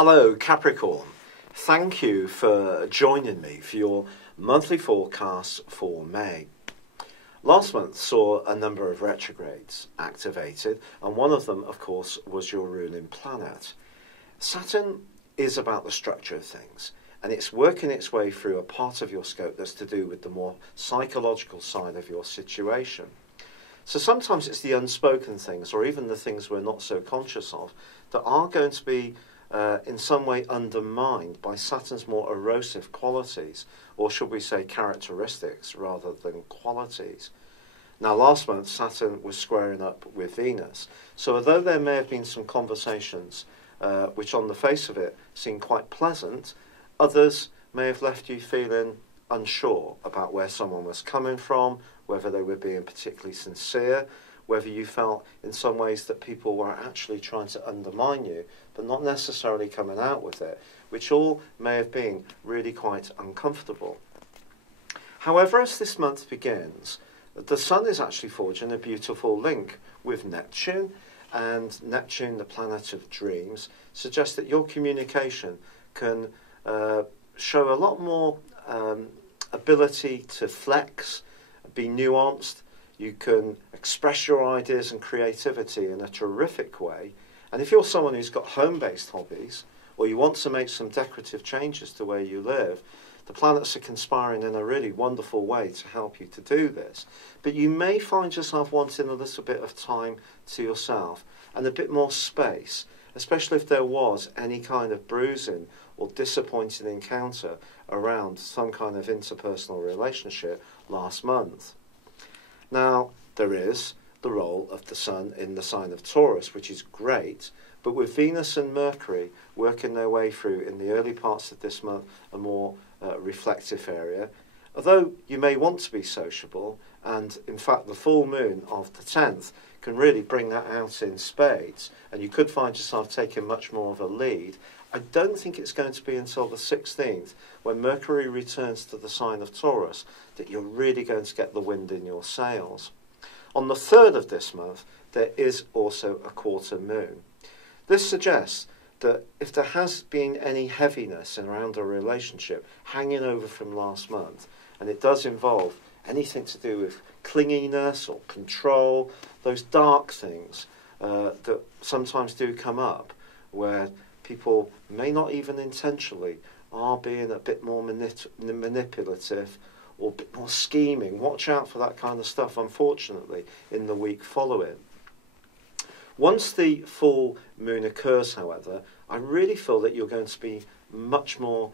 Hello Capricorn, thank you for joining me for your monthly forecast for May. Last month saw a number of retrogrades activated, and one of them of course was your ruling planet. Saturn is about the structure of things, and it's working its way through a part of your scope that's to do with the more psychological side of your situation. So sometimes it's the unspoken things, or even the things we're not so conscious of, that are going to be in some way undermined by Saturn's more erosive qualities, or should we say characteristics rather than qualities. Now last month Saturn was squaring up with Venus, so although there may have been some conversations which on the face of it seemed quite pleasant, others may have left you feeling unsure about where someone was coming from, whether they were being particularly sincere, whether you felt in some ways that people were actually trying to undermine you, but not necessarily coming out with it, which all may have been really quite uncomfortable. However, as this month begins, the Sun is actually forging a beautiful link with Neptune, and Neptune, the planet of dreams, suggests that your communication can show a lot more ability to flex, be nuanced. You can express your ideas and creativity in a terrific way. And if you're someone who's got home-based hobbies, or you want to make some decorative changes to where you live, the planets are conspiring in a really wonderful way to help you to do this. But you may find yourself wanting a little bit of time to yourself and a bit more space, especially if there was any kind of bruising or disappointing encounter around some kind of interpersonal relationship last month. Now, there is the role of the Sun in the sign of Taurus, which is great, but with Venus and Mercury working their way through in the early parts of this month a more reflective area, although you may want to be sociable, and in fact the full moon of the 10th can really bring that out in spades, and you could find yourself taking much more of a lead, I don't think it's going to be until the 16th, when Mercury returns to the sign of Taurus, that you're really going to get the wind in your sails. On the 3rd of this month, there is also a quarter moon. This suggests that if there has been any heaviness around a relationship hanging over from last month, and it does involve anything to do with clinginess or control, those dark things that sometimes do come up, where people may not even intentionally are being a bit more manipulative or a bit more scheming. Watch out for that kind of stuff, unfortunately, in the week following. Once the full moon occurs, however, I really feel that you're going to be much more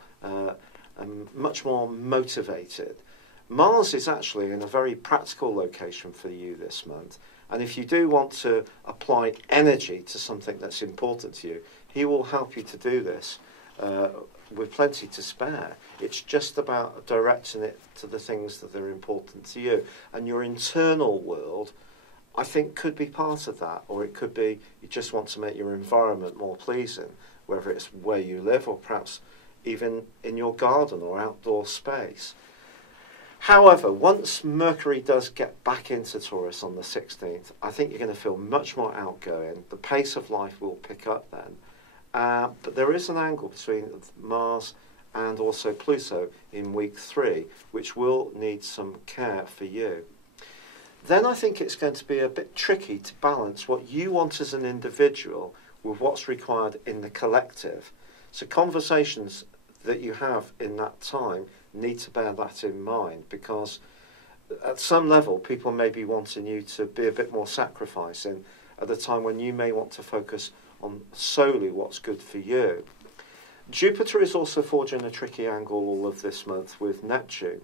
motivated. Mars is actually in a very practical location for you this month, and if you do want to apply energy to something that's important to you, he will help you to do this with plenty to spare. It's just about directing it to the things that are important to you. And your internal world, I think, could be part of that, or it could be you just want to make your environment more pleasing, whether it's where you live or perhaps even in your garden or outdoor space. However, once Mercury does get back into Taurus on the 16th, I think you're going to feel much more outgoing. The pace of life will pick up then. But there is an angle between Mars and also Pluto in week 3, which will need some care for you. Then I think it's going to be a bit tricky to balance what you want as an individual with what's required in the collective. So conversations that you have in that time need to bear that in mind, because at some level people may be wanting you to be a bit more sacrificing at a time when you may want to focus on solely what's good for you. Jupiter is also forging a tricky angle all of this month with Neptune.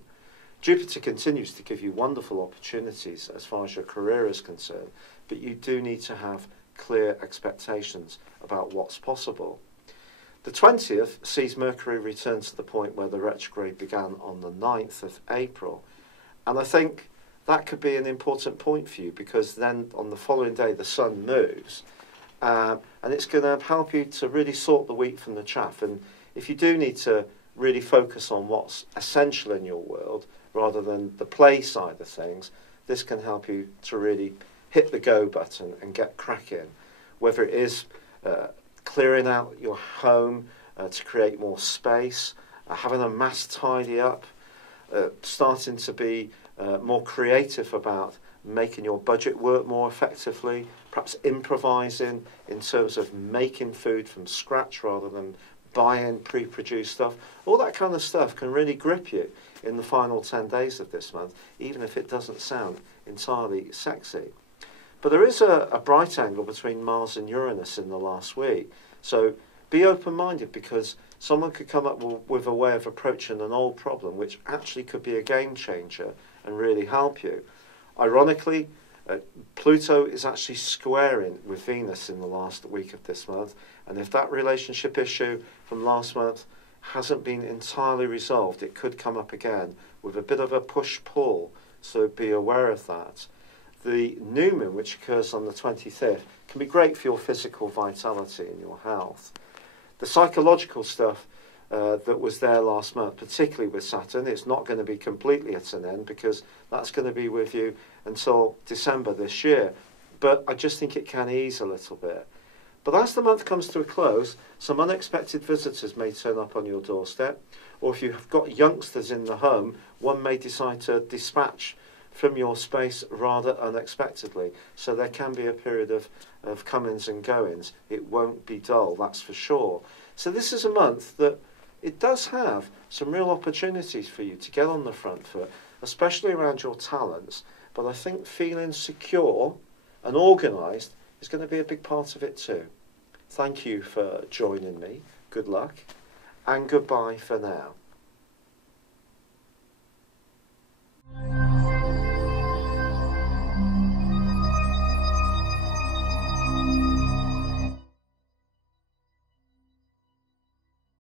Jupiter continues to give you wonderful opportunities as far as your career is concerned, but you do need to have clear expectations about what's possible. The 20th sees Mercury return to the point where the retrograde began on the 9th of April. And I think that could be an important point for you, because then on the following day the Sun moves. And it's going to help you to really sort the wheat from the chaff. And if you do need to really focus on what's essential in your world, rather than the play side of things, this can help you to really hit the go button and get cracking. Whether it is clearing out your home to create more space, having a mass tidy up, starting to be more creative about making your budget work more effectively, perhaps improvising in terms of making food from scratch rather than buying pre-produced stuff. All that kind of stuff can really grip you in the final 10 days of this month, even if it doesn't sound entirely sexy. But there is a bright angle between Mars and Uranus in the last week. So be open-minded, because someone could come up with a way of approaching an old problem which actually could be a game changer and really help you. Ironically, Pluto is actually squaring with Venus in the last week of this month, and if that relationship issue from last month hasn't been entirely resolved, it could come up again with a bit of a push-pull, so be aware of that. The new moon, which occurs on the 25th, can be great for your physical vitality and your health. The psychological stuff that was there last month, particularly with Saturn, it's not going to be completely at an end, because that's going to be with you until December this year. But I just think it can ease a little bit. But as the month comes to a close, some unexpected visitors may turn up on your doorstep, or if you have got youngsters in the home, one may decide to dispatch from your space rather unexpectedly. So there can be a period of comings and goings. It won't be dull, that's for sure. So this is a month that it does have some real opportunities for you to get on the front foot, especially around your talents. But I think feeling secure and organised is going to be a big part of it too. Thank you for joining me. Good luck and goodbye for now.